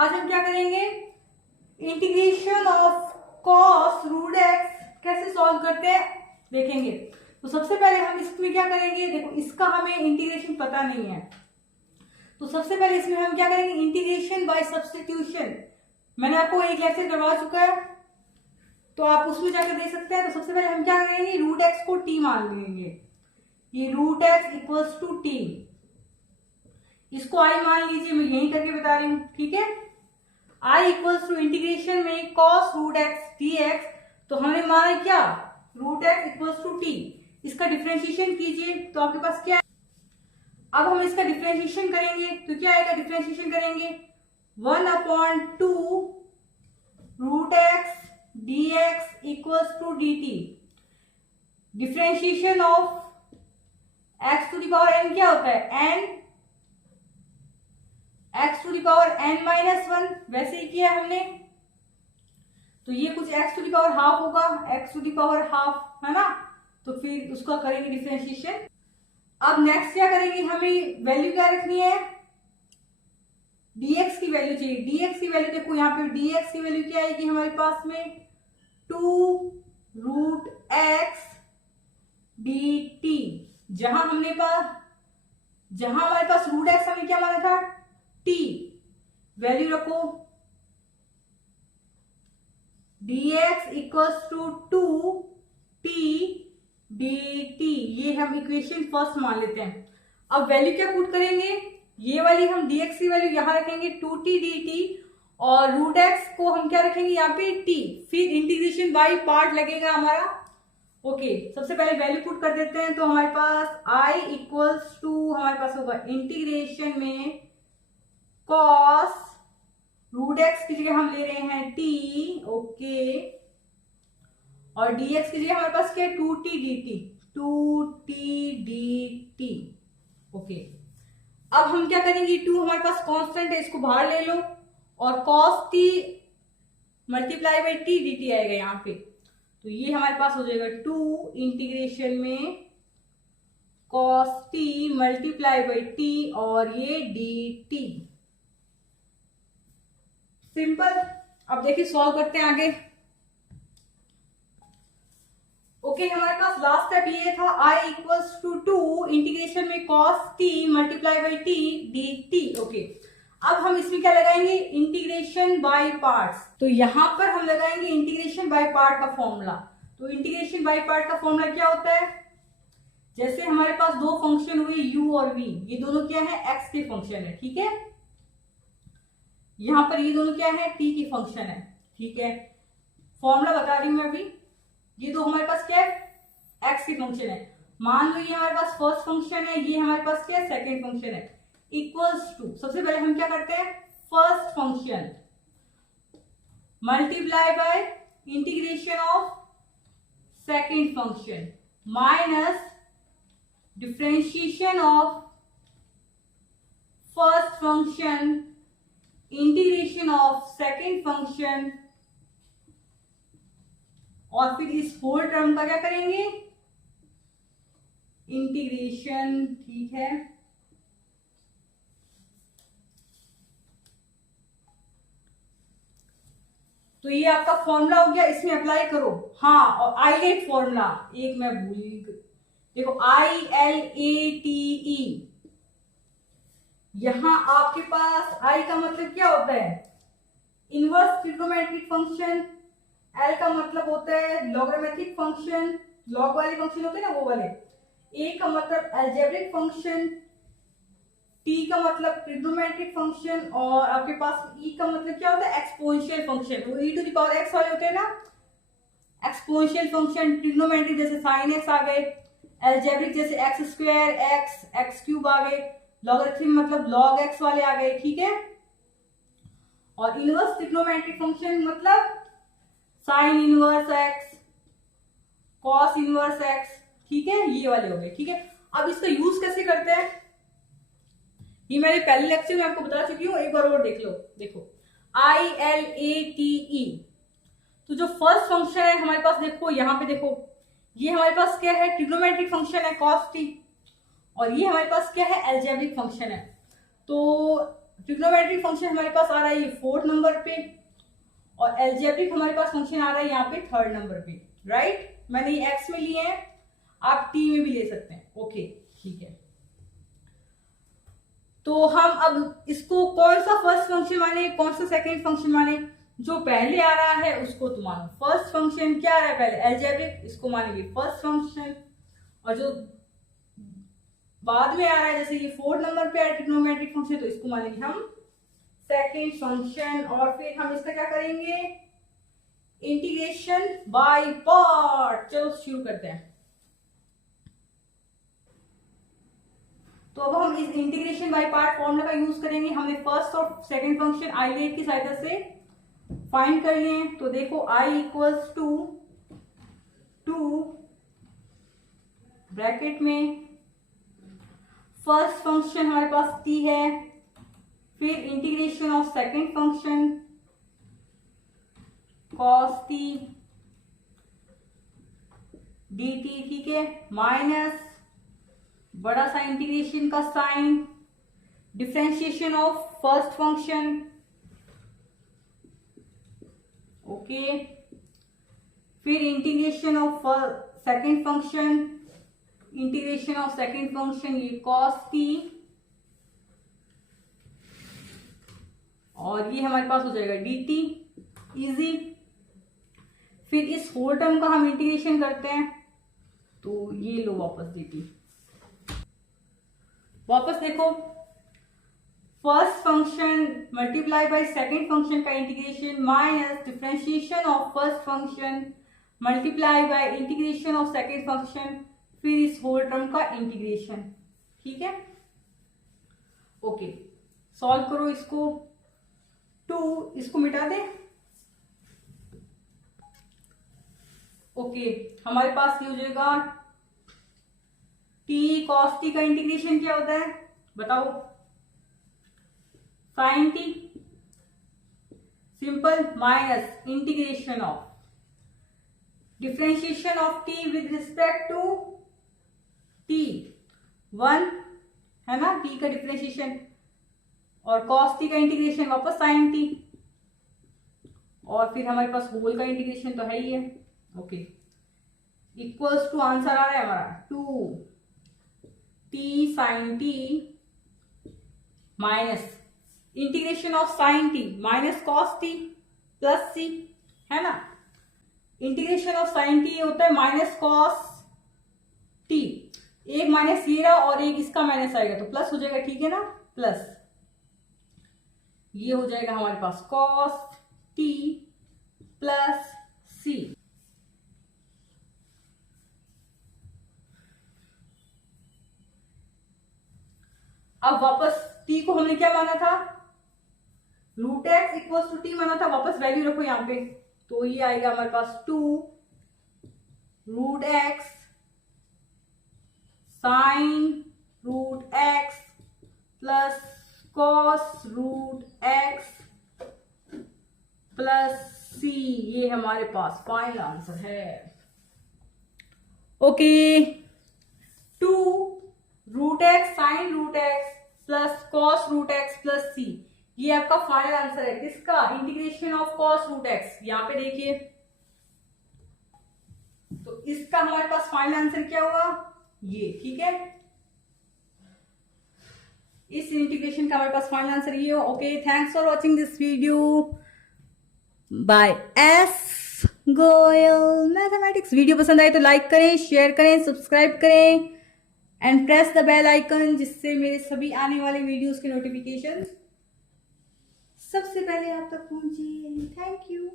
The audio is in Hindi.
आज हम क्या करेंगे, integration of cos root x कैसे सॉल्व करते हैं देखेंगे। तो सबसे पहले हम इसमें क्या करेंगे, देखो इसका हमें इंटीग्रेशन पता नहीं है, तो सबसे पहले इसमें हम क्या करेंगे, इंटीग्रेशन बाय सब्स्टिट्यूशन। मैंने आपको एक लेक्चर करवा चुका है, तो आप उसमें जाकर देख सकते हैं। तो सबसे पहले हम क्या करेंगे, रूट एक्स को टी मान लेंगे, ये root x equals to t, इसको आई मान लीजिए, मैं यही करके बता रही हूं, ठीक है। आई इक्वल्स टू इंटीग्रेशन में cos root x d x, तो हमने माना क्या, root x equals to t. इसका डिफरेंशिएशन कीजिए तो आपके पास क्या है, अब हम इसका डिफरेंशिएशन करेंगे तो क्या आएगा, डिफरेंशिएशन करेंगे 1/2 root x d x equals to d t. Differentiation of x to the power n क्या होता है, n x to the power n minus one, वैसे ही किया हमने। तो ये कुछ x to the power half होगा, x to the power half है ना, तो फिर उसका करेंगे डिफरेंशिएशन। अब नेक्स्ट क्या करेंगे, हमें वैल्यू क्या रखनी है, dx की वैल्यू चाहिए। dx की वैल्यू देखो यहाँ पे dx की वैल्यू क्या आएगी हमारे पास में 2 रूट एक्स dt, जहां हमारे पास रूट एक्स हमने क्या माना था, t, वैल्यू रखो dx equals to 2t dt, ये हम इक्वेशन फर्स्ट मान लेते हैं। अब वैल्यू क्या पुट करेंगे, ये वाली हम dx की वैल्यू यहां रखेंगे 2t dt, और रूट एक्स को हम क्या रखेंगे यहाँ पे t, फिर इंटीग्रेशन बाय पार्ट लगेगा हमारा। ओके, सबसे पहले वैल्यू पुट कर देते हैं, तो हमारे पास i इक्वल्स टू हमारे पास होगा इंटीग्रेशन में कॉस रूट एक्स की जगह हम ले रहे हैं t, ओके, और dx की जगह हमारे पास क्या है 2t dt, ओके। अब हम क्या करेंगे, 2 हमारे पास कांस्टेंट है, इसको बाहर ले लो, और cos t multiply by t dt आएगा यहाँ पे, तो ये हमारे पास हो जाएगा 2 इंटीग्रेशन में cos t multiply by t, और ये dt। सिंपल। अब देखिए सॉल्व करते हैं आगे। ओके, हमारे पास लास्ट स्टेप ये था, i इक्वल्स टू 2 इंटीग्रेशन में cos t multiply by t dt। Okay, अब हम इसमें क्या लगाएंगे, इंटीग्रेशन बाय पार्ट्स। तो यहां पर हम लगाएंगे इंटीग्रेशन बाय पार्ट का फॉर्मूला। तो इंटीग्रेशन बाय पार्ट का फॉर्मूला क्या होता है, जैसे हमारे पास दो फंक्शन हुए u और v, ये दोनों क्या है, x के फंक्शन है, ठीक है। यहां पर ये दोनों क्या है, t की फंक्शन है, ठीक है। फॉर्मूला बता रही हूं मैं अभी, ये दो हमारे पास क्या है, x की फंक्शन है। मान लो ये हमारे पास फर्स्ट फंक्शन है, ये हमारे पास क्या है, सेकंड फंक्शन है। इक्वल्स टू, सबसे पहले हम क्या करते हैं, first function multiply by integration of second function minus differentiation of first function integration of second function, और फिर इस होल टर्म का क्या करेंगे, इंटीग्रेशन, ठीक है। तो ये आपका फॉर्मूला हो गया, इसमें अप्लाई करो। हाँ, और आईलेट फॉर्मूला एक मैं भूल गई, देखो ILATE, यहां आपके पास I का मतलब क्या होता है, इनवर्स ट्रिग्नोमेट्रिक फंक्शन, L का मतलब होता है लॉगरिथमिक फंक्शन, लॉग वाले फंक्शन होते हैं ना वो वाले, A का मतलब अलजेब्रिक फंक्शन, T का मतलब ट्रिग्नोमेट्रिक फंक्शन, और आपके पास E का मतलब क्या होता है, एक्सपोनेंशियल फंक्शन, वो e to the power x वाले होते हैं ना, एक्सपोनेंशियल फंक्शन। ट्रिग्नोमेट्रिक जैसे साइन x आ गए, अलजेब्रिक जैसे x स्क्वायर x क्यूब आ गए, लॉगरिथमिक मतलब log x वाले आ गए, ठीक है। और इनवर्स ट्रिग्नोमेट्रिक फंक्शन मतलब sine inverse x, cos inverse x, ठीक है, ये वाले हो गए, ठीक है। अब इसका यूज कैसे करते हैं, ये मैंने पहले लेक्चर में आपको बता चुकी हूँ, एक बार और देख लो। देखो ILATE, तो जो फर्स्ट फंक्शन है हमारे पास, देखो यहाँ पे देखो, ये हमारे पास क्या है, ट्रिग्नोमेट्रिक फंक्शन है cos t, और ये हमारे पास क्या है, अलजेब्रिक फंक्शन है। तो ट्रिग्नोमेट्रिक फंक्शन हमारे पास आ रहा है ये 4th नंबर पे, और एल्जेब्रिक हमारे पास फंक्शन आ रहा है यहाँ पे 3rd नंबर पे, राइट। मैंने ये एक्स में लिए हैं, आप टी में भी ले सकते हैं, ओके ठीक है। तो हम अब इसको कौन सा फर्स्ट फंक्शन माने, कौन सा सेकंड फंक्शन माने, जो पहले आ रहा है उसको तो मानो फर्स्ट फंक्शन, क्या आ रहा है पहले एल्जेब्रिक, इसको मानेंगे फर्स्ट फंक्शन, और जो बाद में आ रहा है जैसे ये 4th नंबर पे ट्रिग्नोमेट्रिक फंक्शन, तो इसको मानेंगे हम सेकंड फंक्शन। और फिर हम इसका क्या करेंगे, इंटीग्रेशन बाय पार्ट। चलो शुरू करते हैं। तो अब हम इस इंटीग्रेशन बाय पार्ट फॉर्मूला का यूज करेंगे। हमने फर्स्ट और सेकंड फंक्शन आई लेट की सहायता से फाइंड कर लिए हैं। तो देखो आई इक्वल्स टू ब्रैकेट में फर्स्ट फंक्शन हमारे पास t है, फिर integration of second function cos t dt, ठीक है, माइनस बड़ा सा इंटीग्रेशन का sign, differentiation of first function, okay, फिर integration of second function, integration of second function ये cos t, और ये हमारे पास हो जाएगा dt इजी। फिर इस होल टर्म का हम इंटीग्रेशन करते हैं, तो ये लो वापस dt। वापस देखो, first function multiply by second function का integration minus differentiation of first function multiply by integration of second function, फिर इस होल टर्म का इंटीग्रेशन, ठीक है, ओके। सॉल्व करो इसको, 2 इसको मिटा दे, ओके। हमारे पास ये हो जाएगा t cos t का इंटीग्रेशन क्या होता है बताओ, sin t, simple, minus integration of differentiation of t with respect to t, 1 है ना t का डिफरेंशिएशन, और cos t का इंटीग्रेशन वापस sin t, और फिर हमारे पास होल का इंटीग्रेशन तो है ही है, ओके। इक्वल्स टू आंसर आ रहा है हमारा 2t sin t minus integration of sin t minus cos t plus c, है ना। इंटीग्रेशन ऑफ sin t होता है माइनस cos t, एक माइनस ये रहा और एक इसका माइनस आएगा तो प्लस हो जाएगा, ठीक है ना, प्लस ये हो जाएगा हमारे पास cos t प्लस c। अब वापस t को हमने क्या माना था, root x equal to t माना था, वापस वैल्यू रखो यहाँ पे, तो ये आएगा हमारे पास 2 root x sine root x plus cos root x plus c, ये हमारे पास फाइनल आंसर है, okay. 2 root x sine root x plus cos root x plus c, ये आपका फाइनल आंसर है किसका, integration of cos root x. यहां पे देखिए, तो इसका हमारे पास फाइनल आंसर क्या हुआ, ये, ठीक है, इस इंटीग्रेशन का हमारे पास फाइनल आंसर ये हो, okay. Thanks for watching this video by S Goyal mathematics. Video पसंद आए तो लाइक करें, शेयर करें, सब्सक्राइब करें and press the bell icon, जिससे मेरे सभी आने वाले वीडियोस के नोटिफिकेशन सबसे पहले आप तक पहुंचे। Thank you.